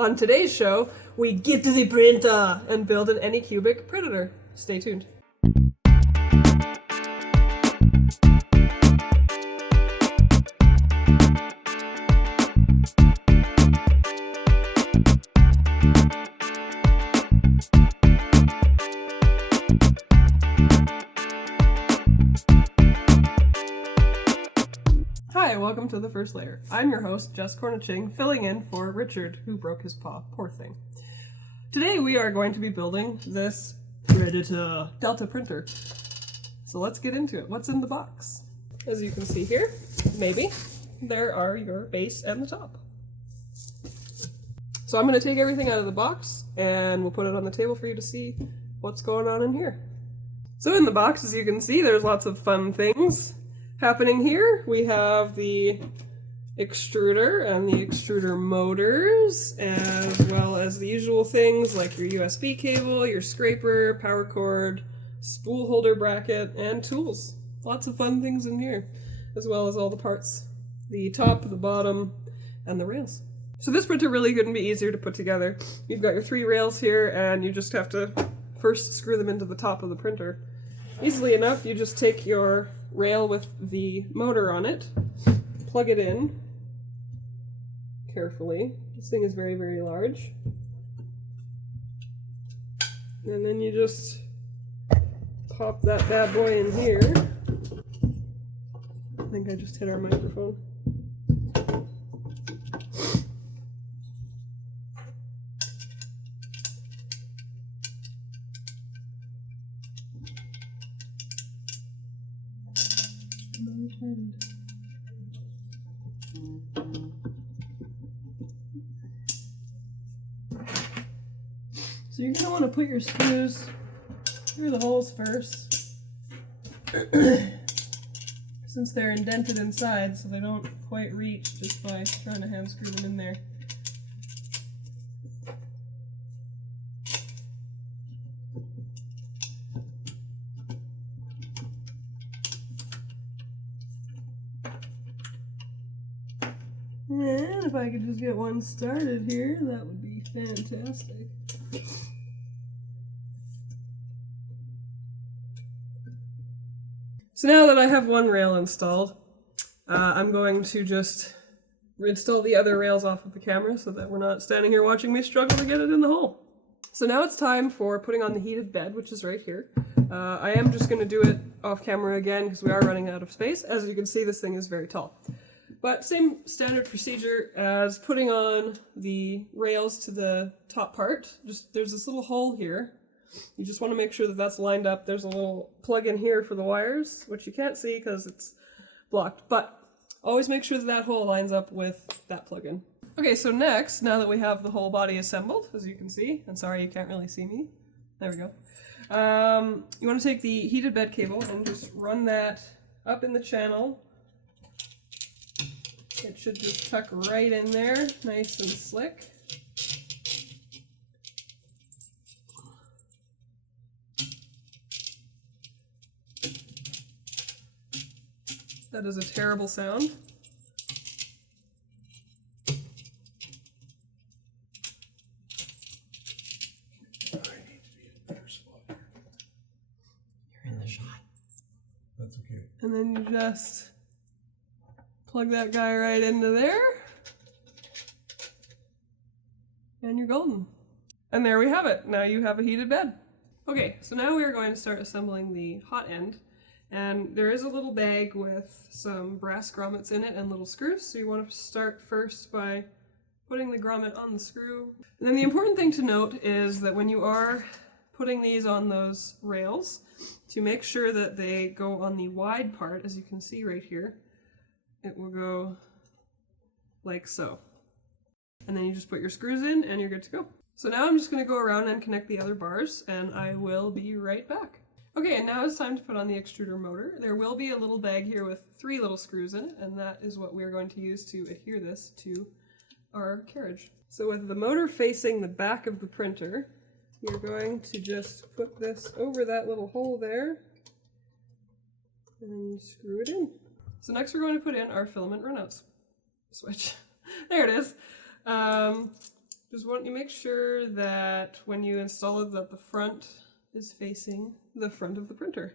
On today's show, we get to the printer and build an Anycubic Predator. Stay tuned. Hi, welcome to The First Layer. I'm your host, Jess Corniching, filling in for Richard, who broke his paw. Poor thing. Today we are going to be building this Predator Delta Printer. So let's get into it. What's in the box? As you can see here, maybe, there are your base and the top. So I'm going to take everything out of the box and we'll put it on the table for you to see what's going on in here. So in the box, as you can see, there's lots of fun things happening here. We have the extruder and the extruder motors, as well as the usual things like your USB cable, your scraper, power cord, spool holder bracket, and tools. Lots of fun things in here, as well as all the parts. The top, the bottom, and the rails. So this printer really couldn't be easier to put together. You've got your 3 rails here, and you just have to first screw them into the top of the printer. Easily enough, you just take your rail with the motor on it, plug it in carefully. This thing is very, very large. And then you just pop that bad boy in here. I think I just hit our microphone. So you're going to want to put your screws through the holes first, since they're indented inside, so they don't quite reach just by trying to hand screw them in there. And if I could just get one started here, that would be fantastic. So now that I have one rail installed, I'm going to just install the other rails off of the camera so that we're not standing here watching me struggle to get it in the hole. So now it's time for putting on the heated bed, which is right here. I am just going to do it off camera again because we are running out of space. As you can see, this thing is very tall. But same standard procedure as putting on the rails to the top part. Just there's this little hole here. You just want to make sure that that's lined up. There's a little plug in here for the wires, which you can't see because it's blocked. But always make sure that that hole lines up with that plug-in. Okay, so next, now that we have the whole body assembled, as you can see, and sorry you can't really see me. There we go. You want to take the heated bed cable and just run that up in the channel. It should just tuck right in there, nice and slick. That is a terrible sound. I need to be in a better spot here. You're in the shot. That's okay. And then you just plug that guy right into there. And you're golden. And there we have it. Now you have a heated bed. Okay, so now we are going to start assembling the hot end. And there is a little bag with some brass grommets in it and little screws. So you want to start first by putting the grommet on the screw. And then the important thing to note is that when you are putting these on those rails, to make sure that they go on the wide part, as you can see right here, it will go like so. And then you just put your screws in and you're good to go. So now I'm just going to go around and connect the other bars and I will be right back. Okay, and now it's time to put on the extruder motor. There will be a little bag here with 3 little screws in it, and that is what we're going to use to adhere this to our carriage. So with the motor facing the back of the printer, you're going to just put this over that little hole there and screw it in. So next we're going to put in our filament runouts switch. There it is. Just want you to make sure that when you install it that the front is facing the front of the printer.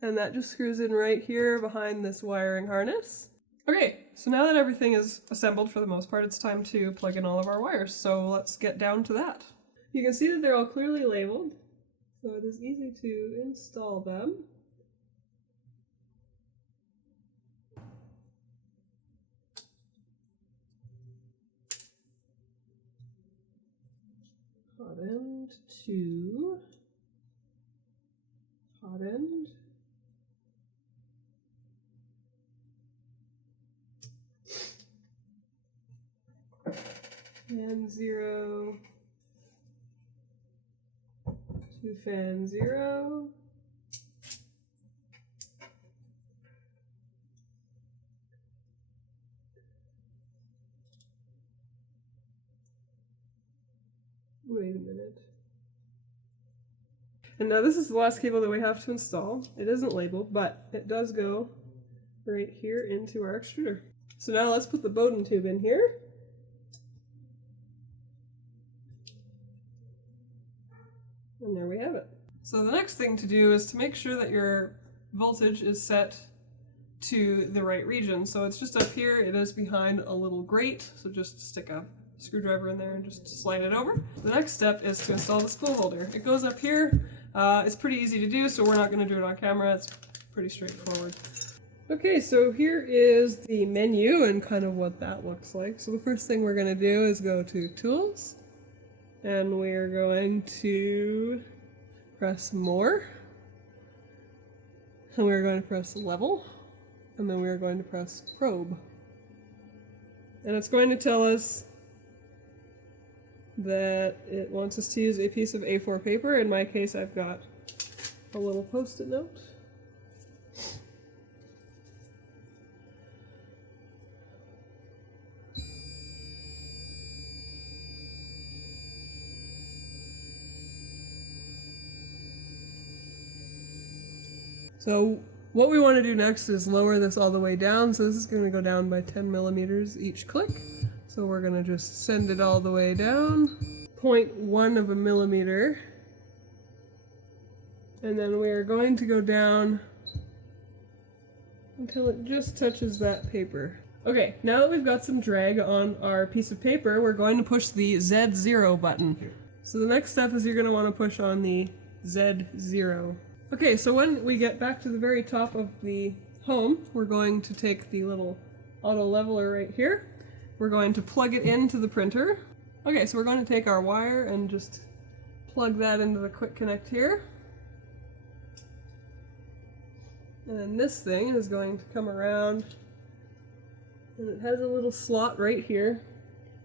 And that just screws in right here behind this wiring harness. Okay, so now that everything is assembled for the most part, it's time to plug in all of our wires. So let's get down to that. You can see that they're all clearly labeled, so it is easy to install them. Hot end to hot end. Fan 0 to fan 0. Wait a minute. And now this is the last cable that we have to install. It isn't labeled, but it does go right here into our extruder. So now let's put the Bowden tube in here. And there we have it. So the next thing to do is to make sure that your voltage is set to the right region. So it's just up here, it is behind a little grate, so just stick a screwdriver in there and just slide it over. The next step is to install the spool holder. It goes up here. It's pretty easy to do, so we're not going to do it on camera. It's pretty straightforward. Okay, so here is the menu and kind of what that looks like. So the first thing we're going to do is go to Tools, and we're going to press More, and we're going to press Level, and then we're going to press Probe. And it's going to tell us that it wants us to use a piece of A4 paper. In my case, I've got a little post-it note. So what we want to do next is lower this all the way down. So this is going to go down by 10 millimeters each click. So we're going to just send it all the way down, 0.1 of a millimeter. And then we are going to go down until it just touches that paper. Okay, now that we've got some drag on our piece of paper, we're going to push the Z0 button. So the next step is you're going to want to push on the Z0. Okay, so when we get back to the very top of the home, we're going to take the little auto leveler right here. We're going to plug it into the printer. Okay, so we're going to take our wire and just plug that into the quick connect here. And then this thing is going to come around, and it has a little slot right here.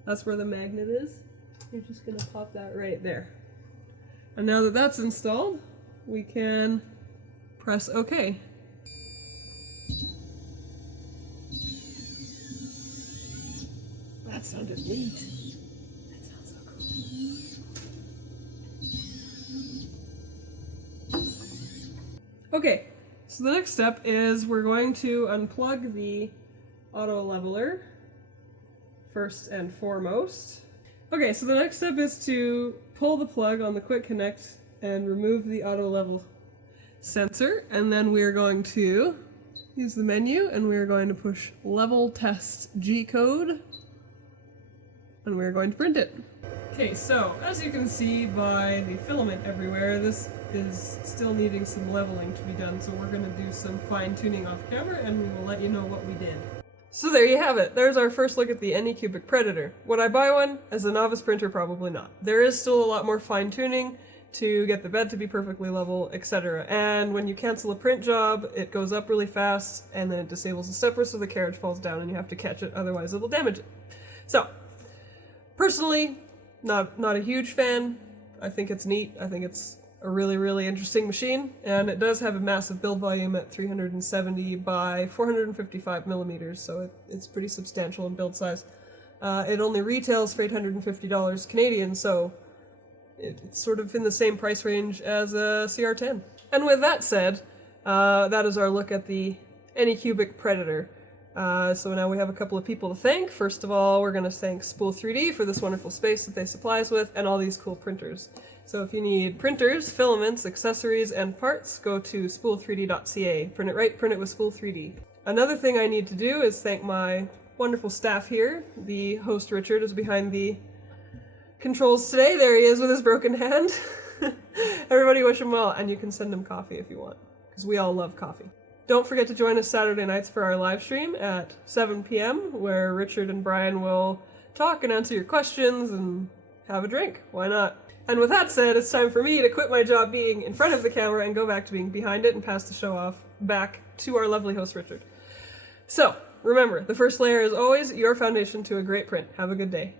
That's where the magnet is. You're just going to pop that right there. And now that that's installed, we can press OK. That sounded neat. That sounds so cool. Okay, so the next step is we're going to unplug the auto leveler first and foremost. Okay, so the next step is to pull the plug on the quick connect and remove the auto level sensor, and then we're going to use the menu and we're going to push level test G code, and we're going to print it. Okay, so as you can see by the filament everywhere, this is still needing some leveling to be done, so we're going to do some fine-tuning off camera and we will let you know what we did. So there you have it. There's our first look at the Anycubic Predator. Would I buy one? As a novice printer, probably not. There is still a lot more fine-tuning to get the bed to be perfectly level, etc. And when you cancel a print job, it goes up really fast and then it disables the stepper so the carriage falls down and you have to catch it, otherwise it'll damage it. So, personally, not a huge fan. I think it's neat. I think it's a really interesting machine, and it does have a massive build volume at 370 by 455 millimeters, so it's pretty substantial in build size. It only retails for $850 Canadian, so it's sort of in the same price range as a CR10. And with that said, that is our look at the Anycubic Predator. So now we have a couple of people to thank. First of all, we're going to thank Spool 3D for this wonderful space that they supply us with and all these cool printers. So if you need printers, filaments, accessories, and parts, go to spool3d.ca. Print it right, print it with Spool 3D. Another thing I need to do is thank my wonderful staff here. The host Richard is behind the controls today. There he is with his broken hand. Everybody wish him well, and you can send him coffee if you want, because we all love coffee. Don't forget to join us Saturday nights for our live stream at 7 p.m., where Richard and Brian will talk and answer your questions and have a drink. Why not? And with that said, it's time for me to quit my job being in front of the camera and go back to being behind it and pass the show off back to our lovely host, Richard. So, remember, the first layer is always your foundation to a great print. Have a good day.